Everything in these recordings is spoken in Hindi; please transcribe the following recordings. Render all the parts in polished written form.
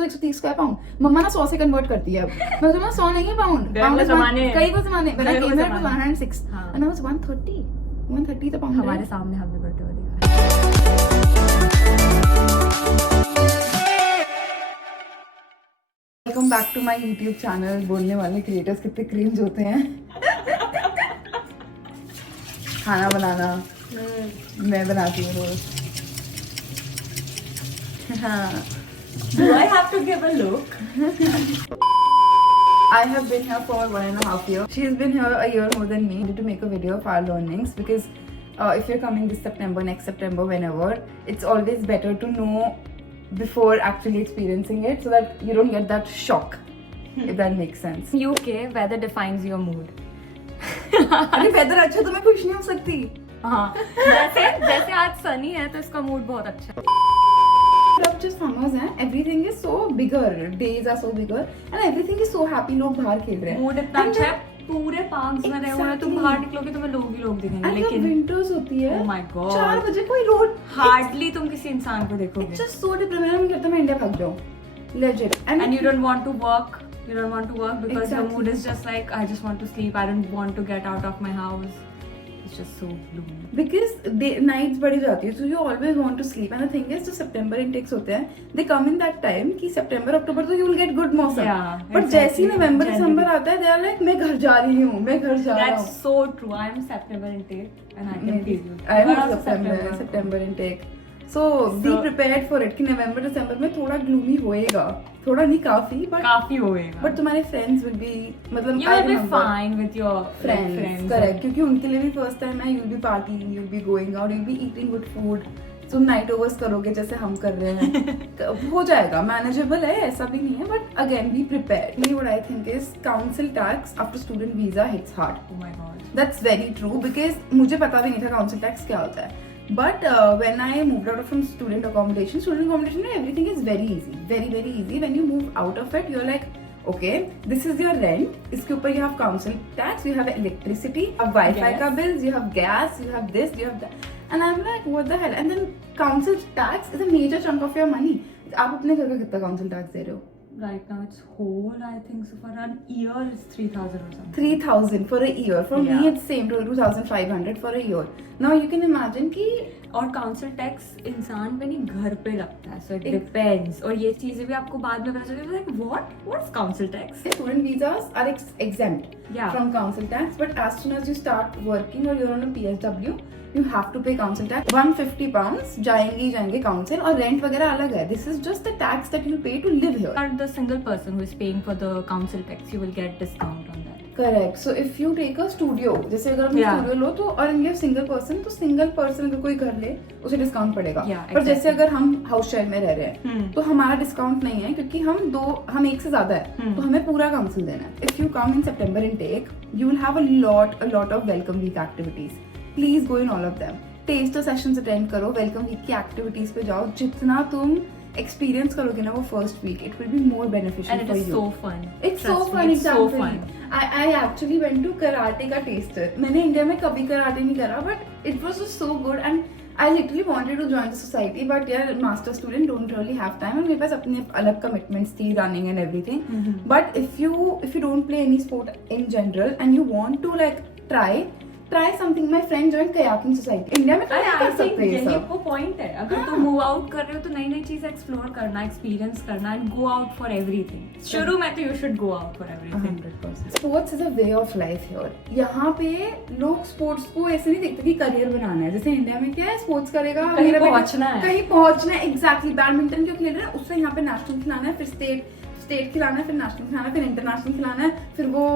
तो 130 स्क्वायर पाउंड, मम्मा ना 100 से कन्वर्ट करती है अब। मैं तो 100 नहीं पाउंड, कई को जमाने when I came here it was 106 and now it's 130 the pound। हमारे सामने हमने बर्थडे वाली welcome back to my YouTube channel. बोलने वाले क्रिएटर्स कितने क्रिंज होते हैं। खाना बनाना मैं बनाती हूँ रोज। हाँ। Do I have to give a look? I have been here for 1.5 years. She's been here a year more than me. I wanted to make a video of our learnings because if you're coming this September, next September, whenever, it's always better to know before actually experiencing it so that you don't get that shock, if that makes sense. UK, weather defines your mood. अरे weather अच्छा तो मैं खुश नहीं हो सकती। हाँ, जैसे आज सनी है तो इसका मूड बहुत अच्छा है। अब जो summers हैं, everything is so bigger, days are so bigger, and everything is so happy। लोग बाहर खेल रहे हैं। मूड इतना अच्छा है, पूरे पार्क्स में रहे हुए हैं, तुम बाहर निकलोगे तो मैं लोग ही लोग दिखेंगे। लेकिन विंटर्स होती है। Oh my God, 4 बजे कोई रोड हार्डली तुम किसी इंसान को देखोगे। It's just so depressing। मैं कहता मैं इंडिया भाग जाऊँ, legit। And you don't want to work. You don't want to work because Exactly. your mood is just like, I just want to sleep. I don't want to get out of my house. It's just so gloomy. Because nights बढ़ी जाती है, so you always want to sleep. And the thing is, जो September intakes होते हैं, they come in that time कि September, October तो you will get good मौसम। Yeah, but exactly. जैसे ही November, December आता है, they are like मैं घर जा रही हूँ, मैं घर जा रहा हूँ। That's so true. I'm September intake and I can feel you. I am You are also September intake. So be prepared for it कि November, December में थोड़ा gloomy होएगा, थोड़ा नहीं काफी, but काफी होएगा। But तुम्हारे friends will be मतलब You will be fine with your friends. Correct, क्योंकि उनके लिए भी first time है, you'll be partying, you'll be going out, you'll be eating good food. तुम नाइट ओवर्स करोगे जैसे हम कर रहे हैं। हो जाएगा, मैनेजेबल है, ऐसा भी नहीं है, but again be prepared. What I think is council tax after student visa hits hard. Oh my God. That's very true because मुझे पता भी नहीं था काउंसिल टैक्स क्या होता है। But when I moved out from student accommodation everything is very easy. When you move out of it, you're like, okay, this is your rent. इसके ऊपर you have council tax, you have electricity, you have Wi-Fi का bills, you have gas, you have this, you have that. And I'm like, what the hell? And then council tax is a major chunk of your money. आप अपने घर का कितना council tax दे रहे हो? Right now it's whole, I think so for an year it's 3,000 or something. 3,000 for a year. For Yeah. me it's same, 2,500 for a year. Now you can imagine कि और काउंसिल टैक्स इंसान पे नहीं घर पे लगता है, so it depends। और ये चीजें भी आपको बाद में पता चलेगी, like what's council tax? student visas are exempt Yeah. from council tax, but as soon as you start working or you're on a PSW, you have to pay council tax। 150 pounds जाएंगे council, और rent वगैरह अलग है। This is just the tax that you pay to live here। For the single person who is paying for the council tax, you will get discount on that। Correct। So if you take a studio, जैसे अगर आपने Yeah. studio लो तो, और ये single person, तो single person अगर कोई घर ले उसे डिस्काउंट पड़ेगा। Yeah, पर जैसे exactly. अगर हम हाउस शेयर में रह रहे हैं तो हमारा डिस्काउंट नहीं है, क्योंकि हम एक से ज्यादा है, तो हमें पूरा काउंसिल देना है। If you come in September intake, you will have a lot of welcome week activities। Please go in all of them। Tester sessions attend करो, वेलकम वीक की एक्टिविटीज पे जाओ। जितना तुम एक्सपीरियंस करोगे ना वो first week, it will be more beneficial for you. so fun। It's so fun। Exactly। I actually went to karate का टेस्टर। मैंने इंडिया में कभी कराटे नहीं करा, but it was just so good and I literally wanted to join the society, but यार master student don't really have time, और मेरे पास अपने अलग commitments थी, running and everything। But if you don't play any sport in general and you want to like try something। My friend joined kayaking society। India में तो नहीं कर सकते ये सब। वो पॉइंट है, अगर तुम मूव आउट कर रहे हो तो नई नई चीज एक्सप्लोर करना, एक्सपीरियंस करना, and go out for everything. शुरू में तो you should go out for everything. 100%। Sports is a way of life here. यहाँ पे लोग स्पोर्ट्स को ऐसे नहीं देखते कि करियर बनाना है। जैसे इंडिया में क्या है, स्पोर्ट्स करेगा, कहीं पहुंचना है। एग्जैक्टली। बैडमिंटन क्यों खेल रहे हैं, उससे यहाँ पे नेशनल खिलाना है, फिर स्टेट खिलाना है, फिर नेशनल खिलाना है, फिर इंटरनेशनल खिलाना है, फिर वो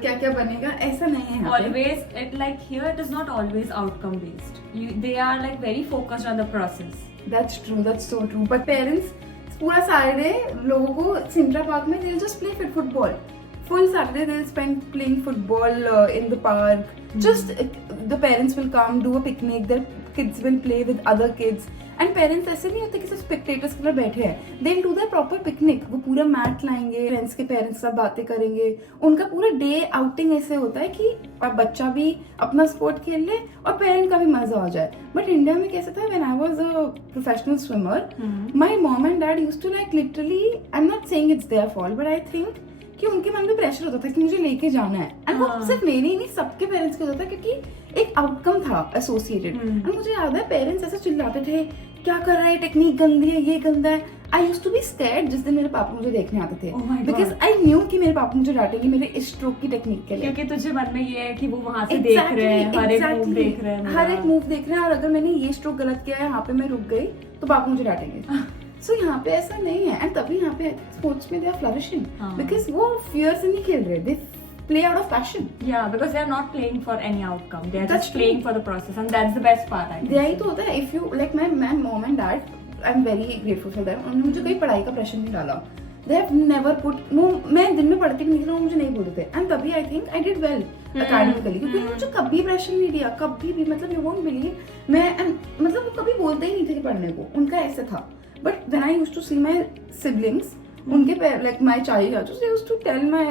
क्या क्या बनेगा, ऐसा नहीं है यहाँ पे। Always, like here it is not always outcome based. They are like very focused on the process. That's true, that's so true. But parents पूरा Saturday लोगों को सिंड्रा पार्क में they'll just play football. Full Saturday they'll spend playing football in the park. Just the parents will come, do a picnic, their kids will play with other kids, and parents ऐसे नहीं होते कि सिर्फ स्पेक्टेटर्स की तरह बैठे हैं, they do the proper picnic, वो पूरा मैट लाएंगे, फ्रेंड्स के पेरेंट्स के साथ बातें करेंगे, उनका पूरा डे आउटिंग ऐसे होता है कि बच्चा भी अपना स्पोर्ट खेल ले और पेरेंट का भी मजा आ जाए. बट इंडिया में कैसे था, when I was a professional swimmer, my mom and dad used to like literally, I am not saying it's their fault, but I think कि उनके मन में प्रेशर होता था कि मुझे लेके जाना है. एंड वो सिर्फ मेरे ही नहीं, सबके पेरेंट्स के होता था, क्योंकि एक आउटकम था एसोसिएटेड. एंड मुझे याद है पेरेंट्स ऐसे चिल्लाते थे, क्या कर रहा है, टेक्निक गंदी है, ये गंदा है. I used to be scared जिस दिन मेरे पापा मुझे देखने आते थे, बिकॉज आई न्यू कि मेरे पापा मुझे डांटेंगे मेरे इस स्ट्रोक की टेक्निक के लिए, क्योंकि तुझे मन में ये है कि वो वहां से देख रहे हैं, हर एक मूव देख रहे हैं, हर एक मूव देख रहे हैं, और अगर मैंने ये स्ट्रोक गलत किया है, यहाँ पे मैं रुक गई तो पापा मुझे डांटेंगे. सो यहाँ पे ऐसा नहीं है. एंड तभी यहाँ पे स्पोर्ट्स में दे आर फ्लरिशिंग, बिकॉज वो फियर से नहीं खेल रहे, दे play out of passion. Yeah, because they are not playing for any outcome. They are just playing for the process, and that's the best part. I think. यही तो होता है. If you like my mom and dad, I'm very grateful for them. उन्होंने मुझे कोई पढ़ाई का प्रेशर नहीं डाला. They have never put. मैं दिन में पढ़ती भी नहीं थी, वो मुझे नहीं बोलते थे. And तभी I think I did well academically, क्योंकि मुझे कभी प्रेशर नहीं दिया, कभी भी. मतलब you won't believe, मैं मतलब वो कभी बोलते ही नहीं थे कि पढ़ने को, उनका ऐसे था. But when I used to see my siblings, उनके like my child also, they used to tell my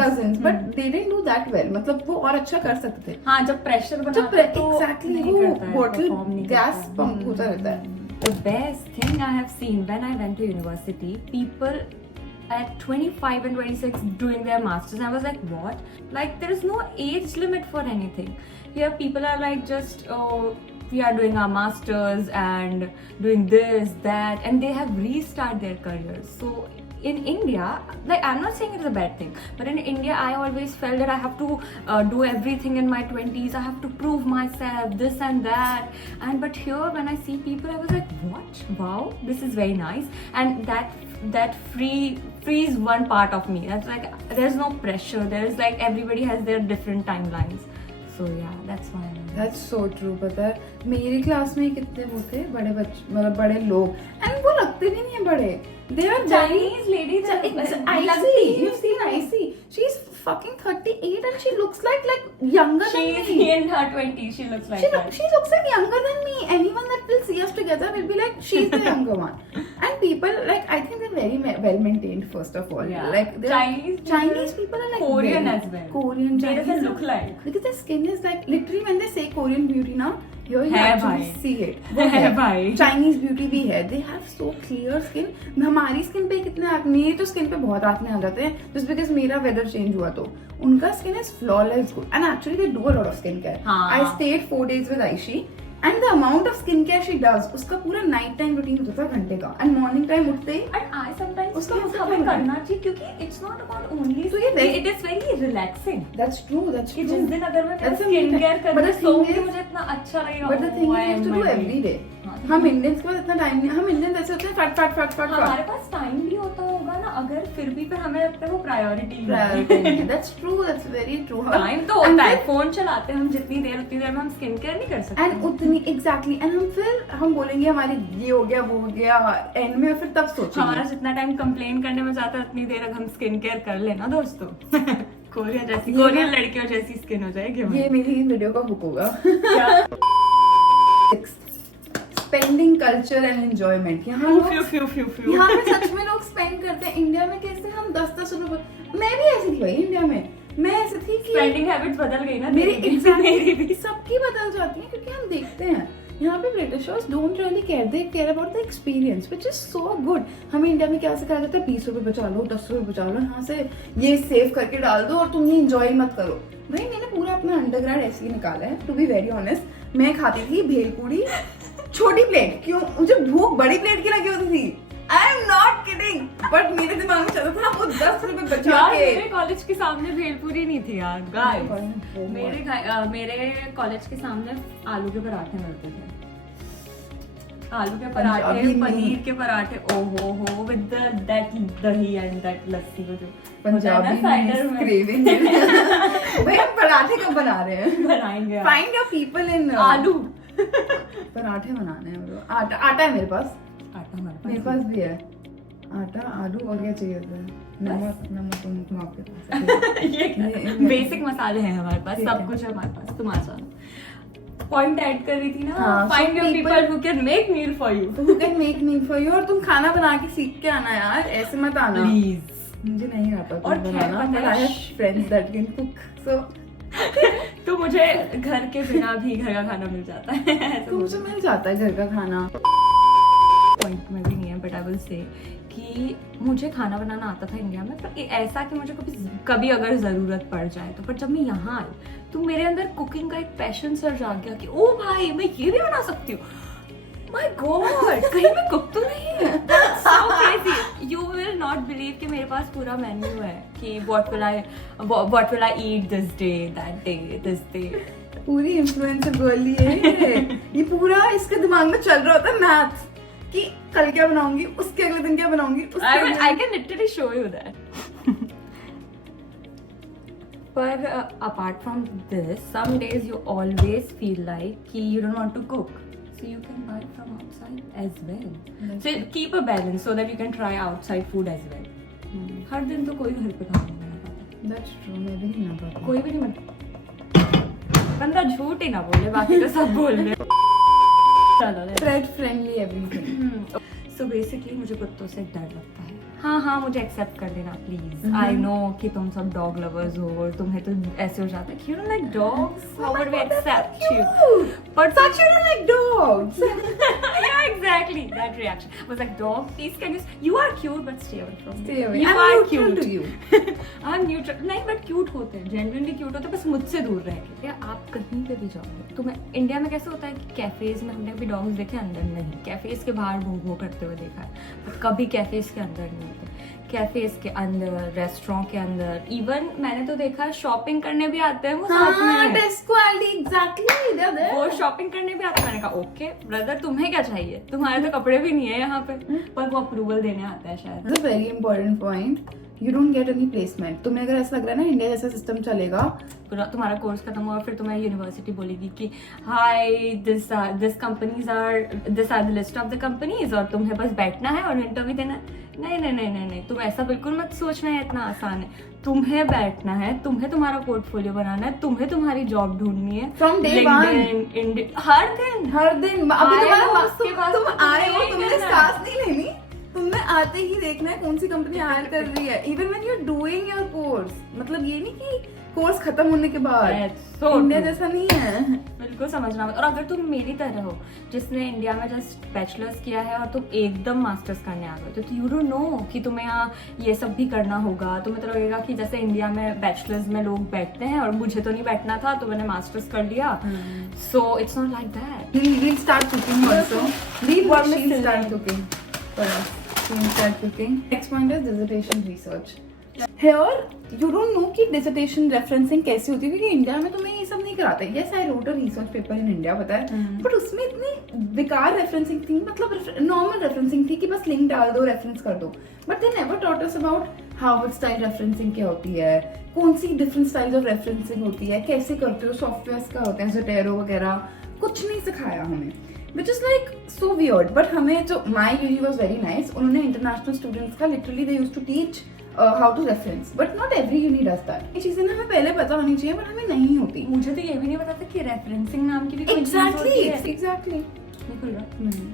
cousins, but they didn't do that well. मतलब वो और अच्छा कर सकते थे. हाँ, जब प्रेशर बनाते तो exactly वो bottle gas pump होता रहता है. The best thing I have seen when I went to university, people at 25 and 26 doing their masters, I was like, what? Like there is no age limit for anything. Here people are like just we are doing our masters and doing this, that, and they have restarted their careers. So in India, like I'm not saying it's a bad thing, but in India I always felt that I have to do everything in my 20s, I have to prove myself, this and that. And but here when I see people, I was like, what? Wow, this is very nice. And that frees one part of me. That's like there's no pressure, there's like everybody has their different timelines. So yeah, that's why. That's so true. पता है मेरी क्लास में कितने वो थे बड़े बच्चे, मतलब बड़े लोग, एंड वो लगते भी नहीं है बड़े. They are Chinese ladies. Icy. You've seen Icy. She's fucking 38 and she looks like younger than me. She's in her 20s. She looks like that. She looks like younger than me. Anyone that will see us together will be like, she's the younger one. And people like, I think they're very well maintained. First of all, yeah. Like Chinese people are like Korean as well. Korean. They doesn't look like, because their skin is like literally when they say Korean beauty now. You actually see it. Chinese beauty भी है. They have so clear skin. हमारी skin पे कितने मेरी तो skin पे बहुत acne आ जाते हैं just because मेरा weather change हुआ तो. उनका skin is flawless good and actually they do a lot of skincare. I stayed 4 days with Aishi and the amount of skincare she does, उसका पूरा night time routine होता था घंटे का and morning time उठते ही. And I sometimes उसका हमें करना चाहिए क्योंकि it's not about only. So it is very relaxing. That's true. That's true. कि जिस दिन अगर मैं skincare करना सो के मुझे इतना अच्छा लगेगा. But the thing is, you have to do every day. हम इंडियंस के पास इतना टाइम नहीं, हम इंडियंस ऐसे होते हैं फट. हमारे पास टाइम भी होता होगा ना, अगर फिर भी पर हमें लगता है वो प्रायोरिटी है. That's true. That's very true. Time तो होता है, फोन चलाते हैं हम जितनी देर उतनी देर में हम स्किन केयर नहीं कर सकते. एंड उतनी एग्जैक्टली. एंड हम फिर हम बोलेंगे हमारी ये हो गया वो हो गया एंड में, फिर तब सोचेंगे हमारा जितना टाइम कंप्लेन करने में जाता है उतनी देर हम स्किन केयर कर लेना दोस्तों. कोरियन लड़कियों जैसी स्किन हो जाएगी. ये मेरी वीडियो का हुक होगा. Spending culture and enjoyment. यहाँ पे सच में लोग स्पेंड करते हैं. इंडिया में कैसे हम 10-10 रुपए. मैं भी ऐसी थी भाई इंडिया में. मैं ऐसी थी कि स्पेंडिंग हैबिट्स बदल गई ना मेरी भी सबकी बदल जाती है क्योंकि हम देखते हैं यहाँ पे Britishers don't really care. They care about the experience which is so good. हमें इंडिया में क्या सिखाया जाता है, 20 रुपए बचा लो, 10 रुपए बचा लो, यहाँ से ये सेव करके डाल दो और तुम ये एंजॉय मत करो. भाई मैंने पूरा अपना अंडरग्रेड ऐसे ही निकाला है. टू बी वेरी ऑनेस्ट, मैं खाती थी भेलपूरी छोटी प्लेट. क्यों? मुझे भूख बड़ी प्लेट की लगी होती थी. I am not kidding. But मेरे दिमाग में चलता था वो 10 रुपए बचा के. मेरे कॉलेज के सामने भेलपूरी नहीं थी यार गाइस. मेरे कॉलेज के सामने आलू के पराठे मिलते थे. आलू के पराठे, पनीर के पराठे, ओहो विद दैट दही एंड दैट लस्सी. वो जो पंजाबी क्रेविंग है. भाई हम पराठे कब बना रहे हैं? बनाएंगे. फाइंड योर पीपल इन आलू. पराठे बनाने हैं. आटा है मेरे पास. मेरे पास भी है आटा, आलू और क्या चाहिए होता है? नमक आपके पास. ये बेसिक मसाले हैं हमारे पास, सब कुछ है हमारे पास. तुम आ जाओ. पॉइंट ऐड कर रही थी ना, हाँ, find so your people- people who can make meal for you. who can make meal for you, और तुम खाना बना के सीख के आना यार, ऐसे मत आना प्लीज। मुझे नहीं आता और कुछ खैर बनाना, पता but I है- have friends that can cook, so तो मुझे घर के बिना भी घर का खाना मिल जाता है, ऐसे तुमसे मिल जाता है घर का खाना। पॉइंट में भी नहीं है, बट आई विल से कि मुझे खाना बनाना आता था इंडिया में, पर ऐसा कि मुझे कभी अगर ज़रूरत पड़ जाए तो। पर जब मैं यहाँ आई तो मेरे अंदर कुकिंग का एक पैशन सर्ज आ गया कि ओ भाई मैं ये भी बना सकती हूँ। माय गॉड, कहीं मैं कुक तो नहीं है। That's so crazy. You will not believe कि मेरे पास पूरा मेन्यू है कि what will I eat this day, that day, this day. पूरी इन्फ्लुएंसर गर्ली है ये पूरा इसके दिमाग में चल रहा होता है मैथ कि कल क्या बनाऊंगी, उसके अगले दिन क्या बनाऊंगी, I can literally show you that. But apart from this, some days you always feel like you don't want to cook, so you can buy from outside as well. So keep a balance so that you can try outside food as well. हर दिन तो कोई घर पे खाना नहीं बना पाता। That's true, मैं भी नहीं बना पाती। कोई भी नहीं बना। बंदा झूठ ही ना बोले, बाकी तो सब बोल रहे। चलो Pet friendly everything. So basically मुझे कुत्तों से डर लगता है। हाँ मुझे एक्सेप्ट कर देना प्लीज। आई नो कि तुम सब डॉग लवर्स हो और तुम्हें तो ऐसे हो जाता है कि you don't like dogs, how would we accept you, but Such you don't like dogs. yeah, exactly that reaction. I was like, dog, please can you are cute but stay away from me. Stay away. You I'm are neutral cute. to you. I'm neutral. नहीं but cute होते हैं, genuinely cute होते हैं, बस मुझसे दूर रह के। या आप कहीं पे भी जाओगे, तुम्हें इंडिया में कैसे होता है कि कैफेज में हमने कभी डॉग्स देखे, अंदर नहीं। कैफेज के बाहर भो करते हुए देखा है, पर कभी कैफेज के अंदर नहीं होते। कैफेज के अंदर, रेस्टोरेंट के अंदर, इवन मैंने तो देखा है शॉपिंग करने भी आते हैं वो साथ में। Tesco, Aldi, exactly. They're there. वो शॉपिंग करने भी आता है। मैंने कहा ओके ब्रदर, तुम्हें क्या चाहिए, तुम्हारे तो कपड़े भी नहीं है यहाँ पे, पर वो अप्रूवल देने आता है शायद। That's a very important point. You don't get any placement. तुम्हें अगर ऐसा लग रहा है ना इंडिया जैसा सिस्टम चलेगा, पूरा तुम्हारा कोर्स खत्म हुआ, फिर तुम्हें यूनिवर्सिटी बोलेगी कि hi this companies are this are the list of the companies, और तुम्हें बस बैठना है और इंटरव्यू देना है। नहीं, तुम ऐसा बिल्कुल मत सोचना है इतना आसान है। तुम्हें बैठना है, तुम्हें तुम्हारा पोर्टफोलियो बनाना है, तुम्हें तुम्हारी जॉब ढूंढनी है From day one. हर दिन अभी आए हो, तुम्हारा उसके बाद तुम तो आए हो, यही तुमने करना है। सांस नहीं लेनी, तुमने आते ही देखना है कौन सी कंपनी हायर कर रही है। Even when you are doing your course, मतलब ये नहीं कि कोर्स खत्म होने के बाद। That's so India true. जैसा नहीं है। बिल्कुल समझना मत। और अगर तुम मेरी तरह हो जिसने इंडिया में जस्ट बैचलर्स किया है और तुम एकदम मास्टर्स करने आ गए, तो यू डोंट नो कि तुम्हें यहाँ ये सब भी करना होगा। तुम्हें तो लगेगा कि जैसे इंडिया में बैचलर्स में लोग बैठते हैं और मुझे तो नहीं बैठना था, तो मैंने मास्टर्स कर लिया। So it's not like that. We'll start cooking also. We'll What she'll Miss start Sylvie? cooking for us. She'll start cooking. Next point is dissertation research. Here you don't know कि dissertation referencing कैसी होती है, क्योंकि इंडिया में तुम्हें ये सब नहीं कराते। Yes, I wrote a research paper in India, पता है, but उसमें इतनी बेकार referencing थी, मतलब normal referencing थी कि बस लिंक डाल दो, रेफरेंस कर दो। But they never taught us about Harvard style referencing क्या होती है, कौन सी different styles of referencing होती है, कैसे करते हो, सॉफ्टवेयर क्या होते हैं, Zotero वगैरह, कुछ नहीं सिखाया हमें, which is like so weird. But हमें जो my uni was very nice, उन्होंने international students का literally they used to teach how to reference, but not every uni does that. ये चीजें ना हमें पहले पता होनी चाहिए, but हमें नहीं होती। मुझे तो ये भी नहीं पता था कि रेफरेंसिंग नाम की भी कोई चीज होती है। Exactly. नहीं खुल रहा। नहीं।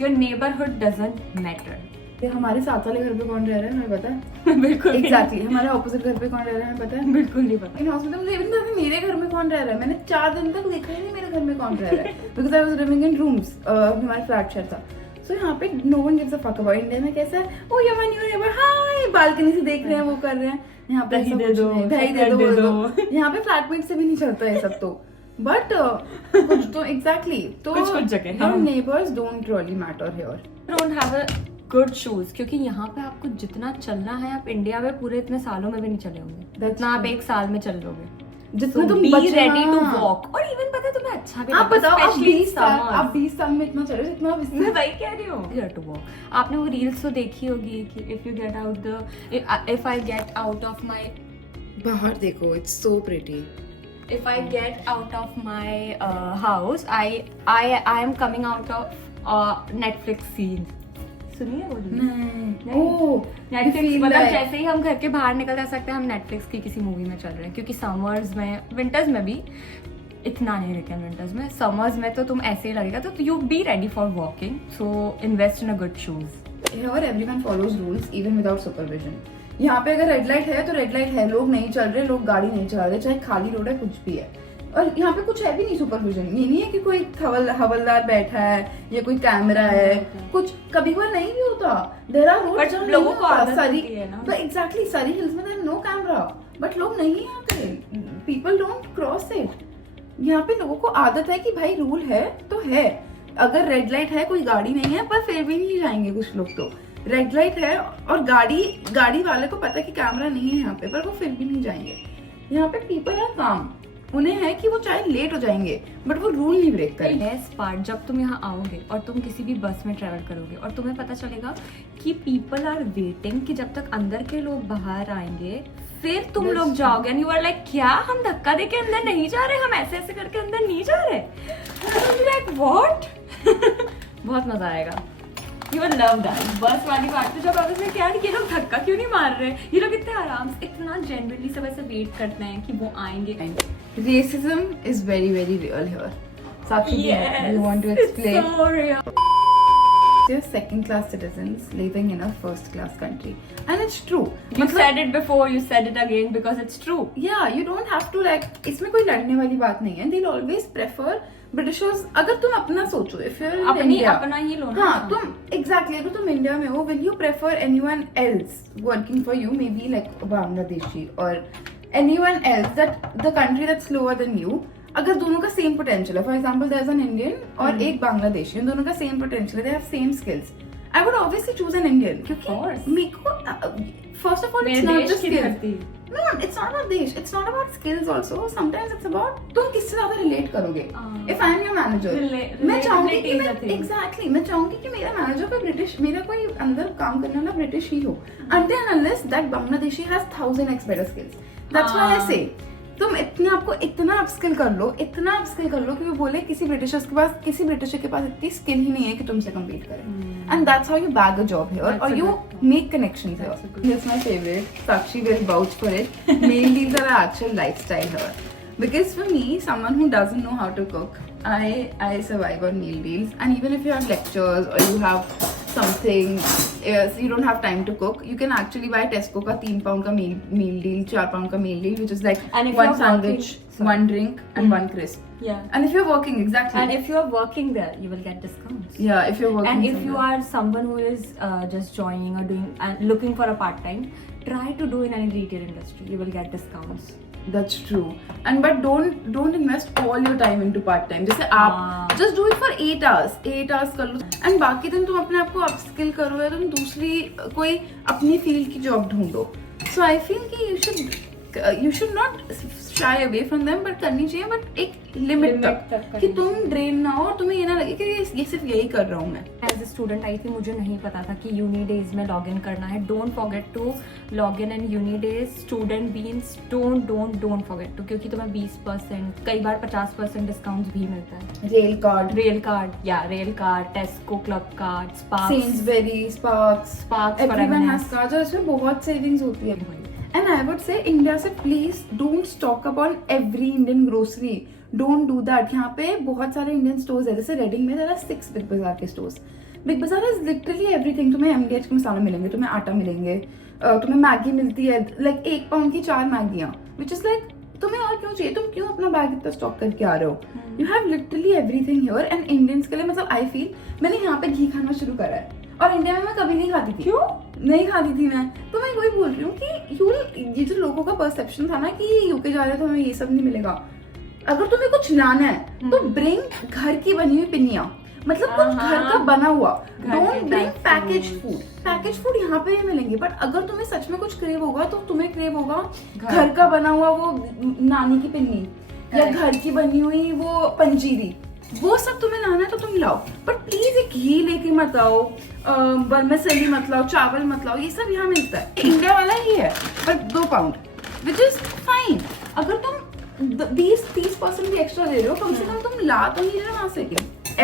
Your neighborhood doesn't matter. ये हमारे साथ वाले घर पे कौन रह रहा है हमें पता है। बिल्कुल नहीं। Exactly. हमारे ऑपोजिट घर पे कौन रह रहा है हमें पता है। बिल्कुल नहीं पता। इन हॉस्पिटल में इवन तो मेरे घर में कौन रह रहा है, मैंने 4 दिन तक देखा ही नहीं मेरे घर में कौन रह रहा है, because I was living in rooms. हमारा फ्लैट शेयर था, सो यहाँ पे no one gives a fuck about. India में कैसा है, oh you are my new neighbour, hi, balcony से देख रहे हैं, वो कर रहे हैं। यहाँ पे दही ऐसा दे कुछ दो, नहीं, दही दे शक्कर दे दो। दो। यहाँ पे फ्लैटमेट से भी नहीं चलता है सब तो, बट कुछ तो एग्जैक्टली तो कुछ जगह, योर हाँ। Neighbours don't really matter here. Don't have a good shoes, क्योंकि यहाँ पे आपको जितना चलना है आप इंडिया में पूरे इतने सालों में भी नहीं चले होंगे, That's जितना आप true. 1 साल में चल लोगे। जितना तुम बी बचे, रेडी टू हाँ। वॉक। और इवन पता है तुम्हें अच्छा भी आप लगता है, बताओ, आप especially 20 साल summers। आप 20 साल में इतना चले जितना आप मैं वही कह रही हूँ। Here to walk। आपने वो रील्स तो देखी होगी कि if you get out the if I get out of my बाहर देखो, it's so pretty. if I get out of my house, I am coming out of Netflix scene. सुनी है वो नहीं। ओह, नेटफ्लिक्स feel मतलब like- जैसे ही हम घर के बाहर निकल जा सकते हैं हम नेटफ्लिक्स की किसी मूवी में चल रहे हैं, क्योंकि समर्स में, विंटर्स में भी इतना नहीं लेकिन विंटर्स में, समर्स में तो तुम ऐसे ही लगेगा, तो you be ready for walking, so invest in a good shoes. Here everyone follows rules even without supervision. यहाँ पे अगर रेड लाइट है तो रेड लाइट है, लोग नहीं चल रहे, लोग गाड़ी नहीं चला रहे, चाहे खाली रोड है, कुछ भी है। और यहाँ पे कुछ है भी नहीं सुपरविजन, ये नहीं है कि कोई हवलदार बैठा है या कोई कैमरा है, कुछ कभी कोई नहीं भी होता। देयर आर रोड्स But लोगों को आदत होती है ना। एग्जैक्टली सरी हिल्स में देयर नो कैमरा, बट लोग नहीं है यहाँ पे, पीपल डोंट क्रॉस इट। यहाँ पे लोगों को आदत है कि भाई रूल है तो है, अगर रेड लाइट है कोई गाड़ी नहीं है पर फिर भी नहीं जाएंगे कुछ लोग, तो रेड लाइट है और गाड़ी वाले को पता है कि कैमरा नहीं है यहाँ पे, पर वो फिर भी नहीं जाएंगे। यहाँ पे पीपल आर काम, उन्हें है कि वो चाहे लेट हो जाएंगे बट वो रूल नहीं ब्रेक करेंगे। बेस्ट पार्ट, जब तुम यहाँ आओगे और तुम किसी भी बस में ट्रेवल करोगे और तुम्हें पता चलेगा कि पीपल आर वेटिंग कि जब तक अंदर के लोग बाहर आएंगे फिर तुम लोग जाओगे, एंड यू आर लाइक क्या हम धक्का देके अंदर नहीं जा रहे, हम ऐसे ऐसे करके अंदर नहीं जा रहे, लाइक व्हाट। बहुत मजा आएगा, यू विल लव दैट। बस वाली बात पे जब आपस में क्या ये लोग धक्का क्यों नहीं मार रहे, ये लोग इतने आराम से इतना जेन्युइनली सब ऐसे वेट करते हैं कि वो आएंगे। Racism is very very real here. Sakshi, you want to explain? It's so real. They're second class citizens living in a first class country, and it's true. You said it before, you said it again because it's true. Yeah, you don't have to like, इसमें कोई लड़ने वाली बात नहीं है। They'll always prefer Britishers। अगर तुम अपना सोचो, if you're in India, अपना ही लो ना। हाँ, तुम exactly, अगर तुम इंडिया में हो, will you prefer anyone else working for you, maybe like Bangladeshi or anyone else, that the country that's lower than you, अगर दोनों का सेम पोटेंशियल है, for example there is an Indian और एक बांग्लादेशी, दोनों का सेम पोटेंशियल है, they have same skills, I would obviously choose an Indian, क्योंकि मेरे को first of all it's not just skills, no it's not about देश, it's not about skills also, sometimes it's about तुम किससे ज्यादा रिलेट करोगे। If I am your manager, मैं चाहूंगी कि एग्जैक्टली मैं चाहूंगी कि मेरा मैनेजर कोई ब्रिटिश, मेरा कोई अंदर काम करने वाला ब्रिटिश ही हो, until and unless that Bangladeshi has 1000x better skills. That's why I say तुम इतने आपको इतना अपस्किल कर लो कि वो बोले किसी ब्रिटिशर के पास इतनी स्किल ही नहीं है कि तुमसे कम्पीट करे, and that's how you bag a job here और you make connections here. That's my favorite. Sakshi will vouch for it. Meal deals are an actual lifestyle here. Because for me, someone who doesn't know how to cook, I survive on meal deals. And even if you have lectures or you have something, you don't have time to cook, you can actually buy Tesco का 3 pound का meal deal, 4 pound का meal deal, which is like one sandwich, one drink, and one crisp. Yeah. And if you're working, exactly. And if you're working there, you will get discounts. Yeah, if you're working. And if you somewhere. are someone who is just joining or doing and looking for a part time, try to do in any retail industry. You will get discounts. That's true. And but don't invest all your time into part time. जैसे आप just do it for 8 hours. 8 hours कर लो. And बाकी दिन तुम अपने आप को upskill करो या तुम दूसरी कोई अपनी field की job ढूंढो. So I feel कि you should not shy away from them, but करनी चाहिए, but एक लिमिट तक कि तुम ड्रेन ना हो और तुम्हें ये ना लगे कि ये सिर्फ यही कर रहा हूँ मैं. एज ए स्टूडेंट आई थी, मुझे नहीं पता था कि यूनी डेज में लॉग इन करना है. Don't forget to log in and uni days. Student beans don't forget to, क्योंकि तुम्हें 20%, कई बार 50% डिस्काउंट भी मिलता है. Rail card, टेस्को club card, Sainsbury, sparks, everyone has cards और इसमें बहुत सेविंग्स होती है. And I would say India से please don't stock up on every Indian grocery. Don't do that. यहाँ पे बहुत सारे Indian stores है, जैसे रेडिंग में there are 6 Big Bazaar के stores. Big Bazaar is literally everything. तुम्हें MDH के मसाले मिलेंगे, तुम्हें आटा मिलेंगे, तुम्हें मैगी मिलती है, like 1 pound की 4 मैगियाँ, which is like तुम्हें और क्यों चाहिए, तुम क्यों अपना बैग इतना स्टॉक करके आ रहे हो. You have literally everything here and Indians के लिए मतलब I feel मैंने यहाँ पे घी खाना शुरू करा है और इंडिया में मैं कभी नहीं खाती थी. क्यों नहीं खाती थी मैं, तो मैं वही बोल रही हूँ कि ये जो लोगों का परसेप्शन था ना कि यूके जा रहे हैं तो हमें ये सब नहीं मिलेगा. अगर तुम्हें कुछ लाना है तो ब्रिंग घर की बनी हुई पिन्नियाँ, मतलब कुछ घर का बना हुआ. डोंट ब्रिंग पैकेज फूड यहाँ पे भी मिलेंगे, बट अगर तुम्हें सच में कुछ क्रेव होगा तो तुम्हें क्रेव होगा घर का बना हुआ वो नानी की पिन्नी या घर की बनी हुई वो पंजीरी. वो सब तुम्हें लाना है तो तुम लाओ, बट प्लीज एक घी लेके मत आओ, वर्मिसेली मत लाओ, चावल मत लाओ. ये सब यहाँ मिलता है, इंडिया वाला ही है but 2 pound, which is fine. अगर तुम 30% भी एक्स्ट्रा दे रहे हो, कम से कम तुम ला तो नहीं रहे वहां से.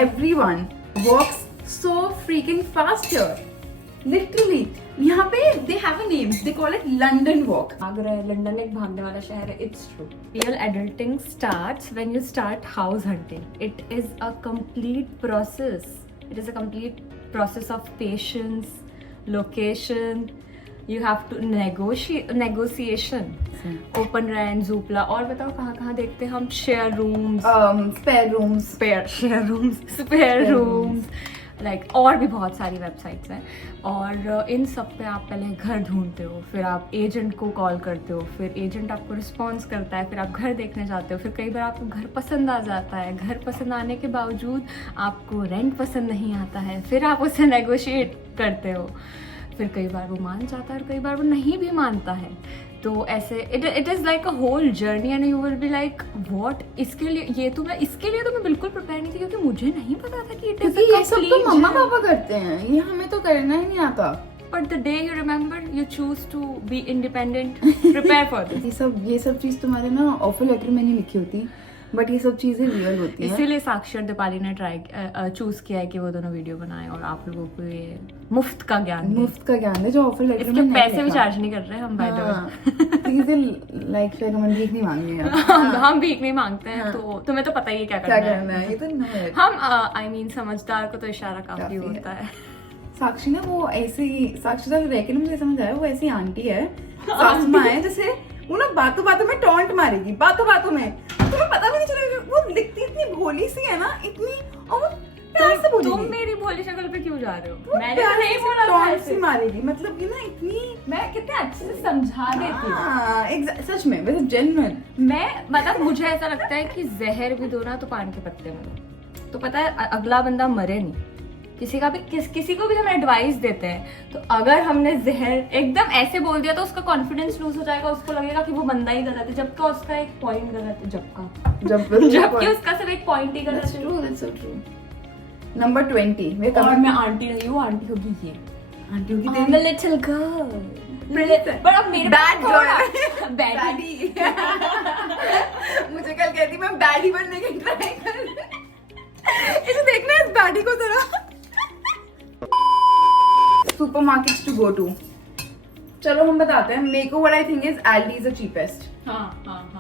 Everyone works so freaking fast here. Literally यहाँ पे they have a name, they call it London Walk. Agra है, लंदन एक भागने वाला शहर है. It's true. Real adulting starts when you start house hunting. It is a complete process. It is a complete process of patience, location. You have to negotiation. Open rent, Zoopla. और बताओ कहाँ देखते हैं हम? Share rooms. Spare rooms. Like और भी बहुत सारी वेबसाइट्स हैं, और इन सब पे आप पहले घर ढूंढते हो, फिर आप एजेंट को कॉल करते हो, फिर एजेंट आपको रिस्पॉन्स करता है, फिर आप घर देखने जाते हो, फिर कई बार आपको घर पसंद आ जाता है, घर पसंद आने के बावजूद आपको रेंट पसंद नहीं आता है, फिर आप उससे नेगोशिएट करते हो, फिर कई बार वो मान जाता है और कई बार वो नहीं भी मानता है. तो ऐसे it is like a whole journey and you will be like what, इसके लिए तो मैं बिल्कुल प्रिपेयर नहीं थी, क्योंकि मुझे नहीं पता था कि इट इज ये सब तो मम्मा पापा करते हैं, ये हमें तो करना ही नहीं आता. But the day you remember you choose to be independent, prepare for this. ये सब चीज तुम्हारे ना ऑफर लेटर में नहीं लिखी होती, बट ये सब चीजें रियल होती हैं. इसीलिए साक्षी और दीपाली ने चूज किया है कि वो दोनों वीडियो बनाए और आप लोगों को ये मुफ्त का ज्ञान है जो ऑफर लेटर में नहीं पैसे भी चार्ज नहीं कर रहे हैं हम. बाय द वे चीजें लाइक शेयर हम भीख नहीं मांग रहे हैं. हम भीख नहीं मांगते हैं. तो तुम्हें तो पता ही है क्या करना है. ये तो हम आई मीन समझदार को तो इशारा काफी होता है. साक्षी ना वो ऐसी, साक्षी का रैके मुझे समझ आया, वो ऐसी आंटी है, सासू माँ है, जैसे वो ना बातों बातों में टॉन्ट मारेगी, बातों में तुम्हें पता भी नहीं चलेगा. वो दिखती इतनी भोली सी है ना, इतनी, और वो प्यार से बोलेगी. तुम मेरी भोली शक्ल पे क्यों जा रहे हो? मैंने तो नहीं बोला था ऐसे. मारेगी मतलब कि ना इतनी, मैं कितने अच्छे से समझा देती हूँ. सच में वैसे जेन्युइन. मैं मतलब मुझे ऐसा लगता है कि जहर भी दो ना तो पान के पत्ते में दो, तो पता है अगला बंदा मरे नहीं. किसी को भी हम एडवाइस देते हैं तो अगर हमने जहर एकदम ऐसे बोल दिया तो उसका कॉन्फिडेंस लूज हो जाएगा, उसको लगेगा कि वो बंदा ही गलत है, जबकि उसका एक पॉइंट गलत है. जबकि उसका सिर्फ एक पॉइंट ही गलत है. That's so true. नंबर 20. और मैं आंटी नहीं हूँ, आंटी होगी ये, आंटी होगी तेरी. I'm a little girl. पर अब मेरे बैड गर्ल, बैडी. मुझे कल कहती मैं बैडी बनने की ट्राई कर रही हूँ. इसे देखना इस बैडी को जरा. Supermarkets to go to. चलो हम बताते हैं. मेरे को what I think is Aldi is the cheapest.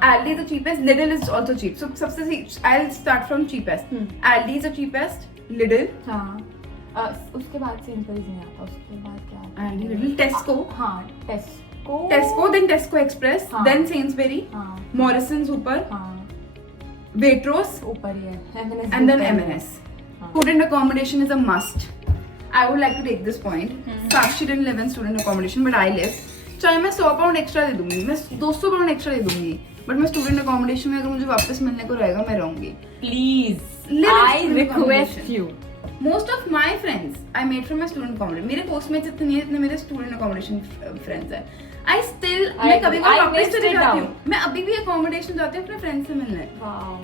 Aldi is the cheapest. Lidl is also cheap. So सबसे I'll start from cheapest. Aldi is the cheapest. Lidl. उसके बाद सिंपल नहीं आता. उसके बाद क्या? Aldi, Lidl, Tesco. Tesco, then Tesco Express, then Sainsbury, Morrison's ऊपर, Waitrose ऊपर ही है, and then M&S. Student accommodation is a must. I would like to take this point. Sakshi didn't live in student accommodation, but I live. चाहे मैं 100 पाउंड एक्स्ट्रा दे दूंगी, मैं 200 पाउंड एक्स्ट्रा दे दूंगी, बट मैं स्टूडेंट अकोमोडेशन में अगर मुझे वापस मिलने को रहेगा मैं रहूंगी. Please I request you. Most of my friends I made from my student accommodation. मेरे पोस्टमेट्स इतने हैं जितने मेरे स्टूडेंट अकोमोडेशन फ्रेंड्स हैं. मैं कभी वापस चली जाती हूँ. मैं अभी भी अकोमोडेशन जाती हूँ अपने फ्रेंड्स से मिलने.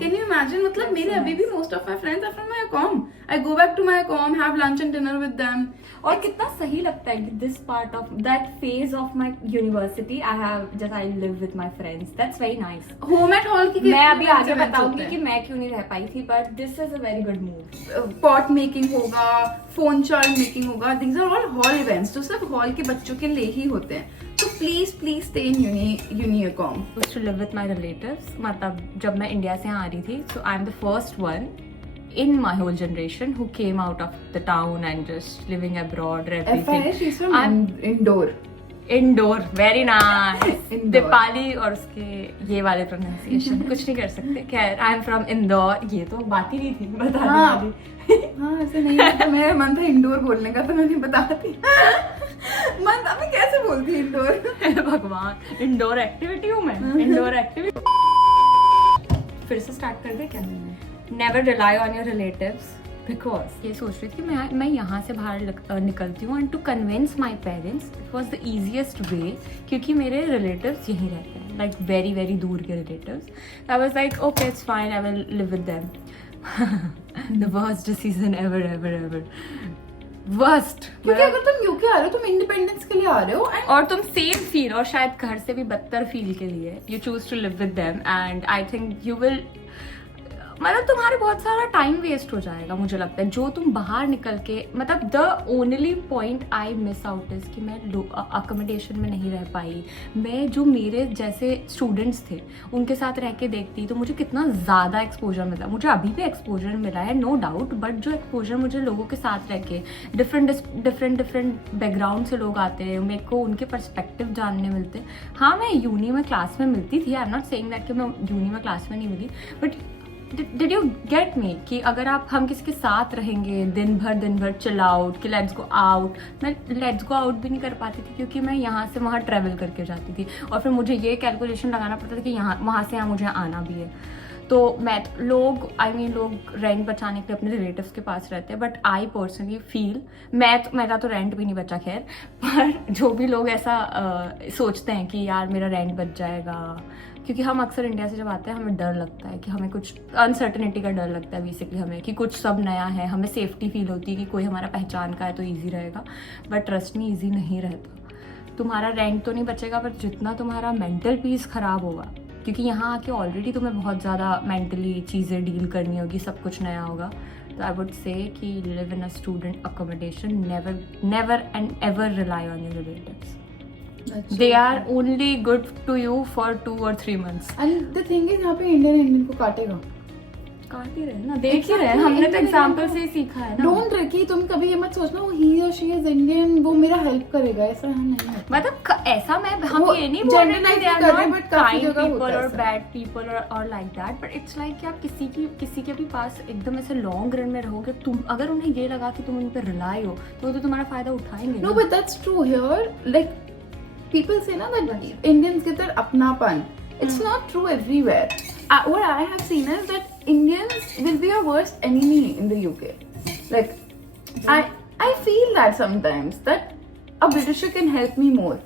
Can you imagine? मतलब मेरे अभी भी most of my friends are from my accom. I go back to my accom, have lunch and dinner with them. और कितना सही लगता है कि this part of that phase of my university I have just I live with my friends. That's very nice. Home at hall की मैं अभी आगे बताऊंगी कि मैं क्यों नहीं रह पाई थी, but this is a very good move. Pot making होगा, फोन चार्ज मेकिंग होगा, these are all hall events जो सिर्फ हॉल के बच्चों के लिए ही होते हैं. तो please stay in uni accom. To live with my relatives. मतलब जब मैं इंडिया से यहाँ आ रही थी, so I am the first one in my whole generation who came out of the town and just living abroad or everything. She's from Indore. Very nice. Deepali और उसके ये वाले प्रोनाउंसिएशन कुछ नहीं कर सकते. खैर आई एम फ्रॉम इंदौर. ये तो बात ही नहीं थी बताने वाली. हाँ ऐसे नहीं है. तो मेरा मन था इंडोर बोलने का, तो मैं नहीं बताती. मन था मैं कैसे बोलती इंडोर. भगवान, इंडोर एक्टिविटी हूँ मैं. Indoor activity. फिर से स्टार्ट कर दे क्या? Never rely on your relatives because ये सोच रही थी मैं यहाँ से बाहर निकलती हूँ and to convince my parents it was the easiest way क्योंकि मेरे relatives यहीं रहते हैं, like very very दूर के relatives. I was like okay it's fine I will live with them. The worst decision ever. Worst. क्योंकि अगर तुम यूके आ रहे हो तुम इंडिपेंडेंस के लिए आ रहे हो और तुम सेम फील और शायद घर से भी बदतर फील के लिए you choose to live with them and I think you will मतलब तुम्हारे बहुत सारा टाइम वेस्ट हो जाएगा मुझे लगता है, जो तुम बाहर निकल के, मतलब the only point I miss out is कि मैं अकोमोडेशन में नहीं रह पाई। मैं जो मेरे जैसे स्टूडेंट्स थे उनके साथ रह के देखती तो मुझे कितना ज़्यादा एक्सपोजर मिला। मुझे अभी भी एक्सपोजर मिला है नो डाउट, बट जो एक्सपोजर मुझे लोगों के साथ रह के डिफरेंट बैकग्राउंड से लोग आते हैं, मेरे को उनके पर्सपेक्टिव जानने मिलते। हाँ मैं यूनी में क्लास में मिलती थी, I am not saying that कि मैं यूनी में क्लास में नहीं मिली, but did you get me कि अगर हम किसी के साथ रहेंगे दिन भर चिल आउट कि लेट्स गो आउट, मैं लेट्स गो आउट भी नहीं कर पाती थी क्योंकि मैं यहाँ से वहाँ ट्रैवल करके जाती थी और फिर मुझे ये कैलकुलेशन लगाना पड़ता था कि यहाँ वहाँ से यहाँ मुझे आना भी है। तो मैं लोग रेंट बचाने के लिए अपने रिलेटिव्स के पास रहते हैं, बट आई पर्सनली फील मेरा तो रेंट भी नहीं बचा खैर, पर जो भी लोग ऐसा सोचते हैं कि यार मेरा रेंट बच जाएगा, क्योंकि हम अक्सर इंडिया से जब आते हैं हमें डर लगता है कि हमें कुछ अनसर्टेनिटी का डर लगता है बेसिकली हमें, कि कुछ सब नया है, हमें सेफ्टी फील होती है कि कोई हमारा पहचान का है तो ईजी रहेगा, बट ट्रस्ट मी ईजी नहीं रहता। तुम्हारा रेंट तो नहीं बचेगा पर जितना तुम्हारा मेंटल पीस खराब होगा, क्योंकि यहाँ आके ऑलरेडी तुम्हें बहुत ज़्यादा मेंटली चीज़ें डील करनी होगी, सब कुछ नया होगा। तो आई वुड से कि live in a student accommodation, never and ever rely on your relatives. They are only good to you for 2 or 3 months. And the thing is यहाँ पे इंडियन को काटेगा, काट ही रहे ना, देख ही रहे, हमने तो एग्जांपल से ही सीखा है ना। डोंट रखी, तुम कभी ये मत सोचना वो ही और शी इज इंडियन वो मेरा हेल्प करेगा, ऐसा नहीं है। मतलब ऐसा हम ये नहीं बोल रहे कि they are not kind people or bad people or like that, but it's like कि आप किसी के भी पास एकदम ऐसे लॉन्ग रन में रहोगे, तुम अगर उन्हें ये लगा कि तुम उन पर रिलाई हो तो तुम्हारा फायदा उठाएंगे। No, but that's true here. Like people say na that Indians get their apnapan. It's not true everywhere. What I have seen is that Indians will be your worst enemy in the UK. Like I feel that sometimes that a Britisher can help me more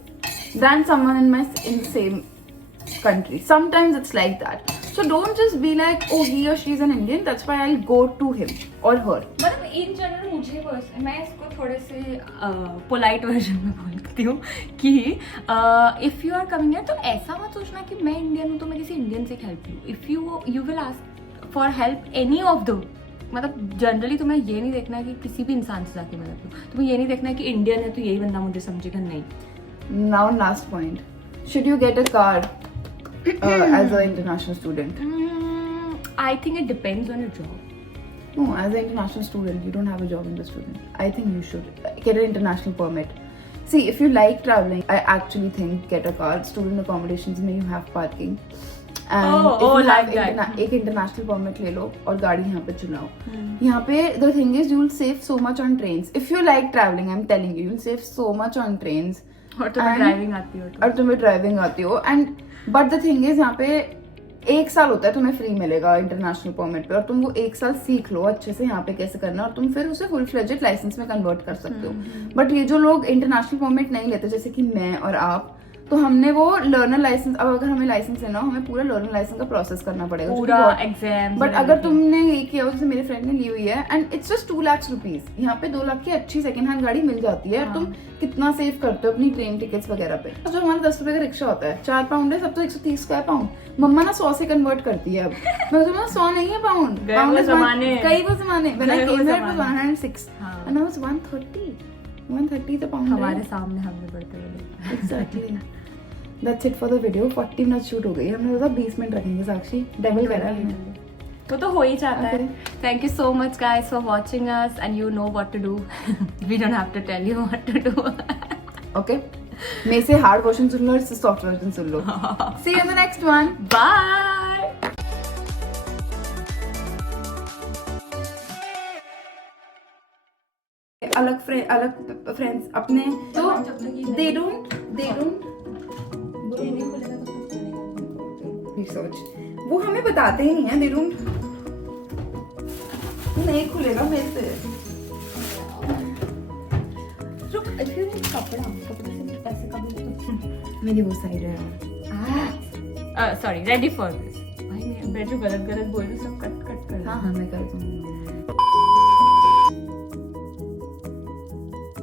than someone in the same country. Sometimes it's like that. So don't just be like, oh, he or she is an Indian, that's why I'll go to him or her. मतलब इन जनरल मुझे मैं इसको थोड़े से पोलाइट वर्जन में बोलती हूँ कि if you are coming here तो ऐसा मत सोचना कि मैं इंडियन हूँ तो मैं किसी इंडियन से हेल्प लूँ। If you will ask for help any of the, मतलब जनरली तुम्हें ये नहीं देखना कि किसी भी इंसान से जाके मदद लो, तुम्हें ये नहीं देखना कि इंडियन है तो यही बंदा मुझे समझेगा, नहीं। Now last point, should you get a car as an international student? I think it depends on your job. No, as an international student, you don't have a job in the student. I think you should get an international permit. See, if you like traveling, I actually think get a car. Student accommodations में you have parking. And if you have एक international permit ले लो और गाड़ी यहाँ पे चलाओ। यहाँ पे the thing is you'll save so much on trains. If you like traveling, I'm telling you, you'll save so much on trains. और तुम्हें ड्राइविंग आती हो और तुम्हें ड्राइविंग आती हो and but the thing is यहाँ पे 1 साल होता है तुम्हें फ्री मिलेगा इंटरनेशनल परमिट पे, और तुम वो 1 साल सीख लो अच्छे से यहाँ पे कैसे करना, और तुम फिर उसे फुल फ्लेजेड लाइसेंस में कन्वर्ट कर सकते हो। बट ये जो लोग इंटरनेशनल परमिट नहीं लेते जैसे कि मैं और आप, तो हमने वो लर्नर लाइसेंस, अब अगर हमें लाइसेंस लेना हो हमें पूरा लर्नर लाइसेंस का प्रोसेस करना पड़ेगा पूरा एग्जाम। बट अगर तुमने ये किया हो जैसे मेरे फ्रेंड ने ली हुई है and it's just 2 lakh rupees, यहाँ पे 2 लाख की अच्छी सेकंड हैंड गाड़ी मिल जाती है। और तुम कितना सेव करते हो अपनी ट्रेन टिकट्स वगैरह पे। जो हमारा 10 रुपए का रिक्शा होता है 4 पाउंड है, सब तो 130 का है पाउंड। मम्मा ना 100 से कन्वर्ट करती है अब। मैं सोचा 100 नहीं है पाउंड, कई वो जमाने when I came here it was 106 and now it's 130 the pound। हमारे सामने हमने बढ़ते हुए exactly। That's it for the video। 40 minute shoot हो गई, हमने सोचा 20 मिनट रखेंगे। साक्षी डबल कर रहा है, वो तो हो ही जाता है। Thank you so much guys for watching us and you know what to do, we don't have to tell you what to do. Okay, मैं से हार्ड वर्जन सुन लो और इससे सॉफ्ट वर्जन सुन लो। See you in the next one, bye. अलग फ्रेंड्स अपने तो they don't रिसर्च वो हमें बताते ही नहीं है। they don't नहीं खुलेगा मेरे से। रुक, कपड़े से ऐसे कभी मेरी वो साइड है। Sorry, ready for this. भाई मैं जो गलत बोल रही हूँ सब कट कर। हाँ मैं कर दूँगी।